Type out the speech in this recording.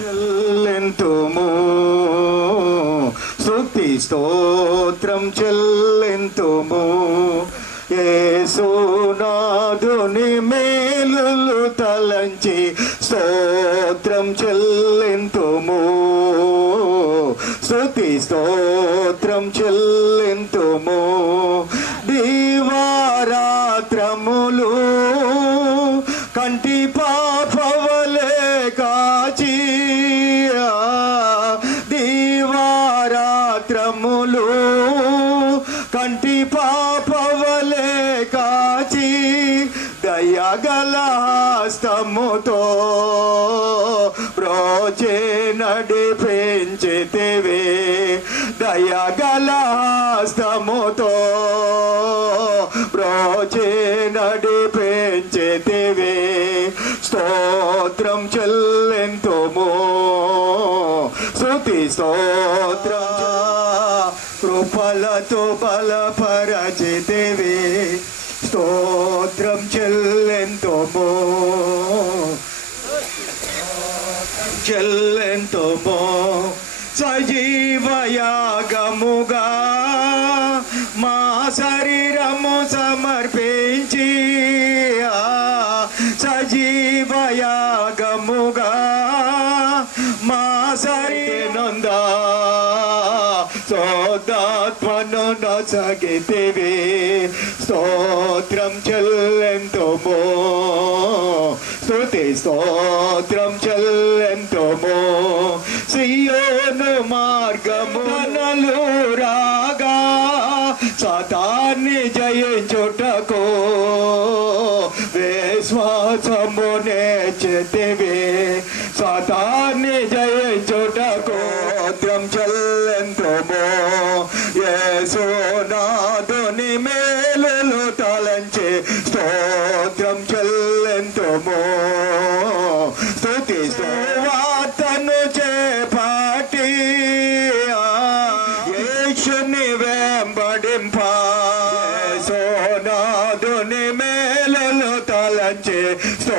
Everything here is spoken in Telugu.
చెల్లెంతుము. స్తుతి స్తోత్రం చెల్లెంతుము. యేసునాథుని మేలులు తలంచి స్తోత్రం చెల్లెంతుము. స్తుతి స్తోత్రం చెల్లెంతుము. దీవారాత్రములు కంటి పాపవలే కాచి దీవారాత్రములు కంటి పాపవలే కాచి దయగల హస్తముతో ప్రోచే నడిపించితివే. దయగల హస్తముతో ప్రోచే నడిపించితివే స్తోత్రం చెల్లెంతుము. శృతి స్తోత్రం కృపలతో బలపరచితివే స్తోత్రం చెల్లెంతుము. చెల్లెంతుము. సజీవయాగముగా మా శరీరము సమర్పించి సజీవయాగముగా మా శరీరందా సోదాత్మను నొసగితివి. స్తోత్రం చెల్లెంతుము. స్తుతి స్తోత్రం చెల్లెంతుము. సియోను మార్గము. నలురా సతాన్ని జయించుటకు విశ్వాసము నేర్చితివి సతాన్ని జయించుటకు స్తోత్రం చెల్లెంతుము యేసునాథుని మేలులు తలంచి స్తోత్రం చెల్లెంతుము స్తుతి వార్తను Dempa, so oh, na donim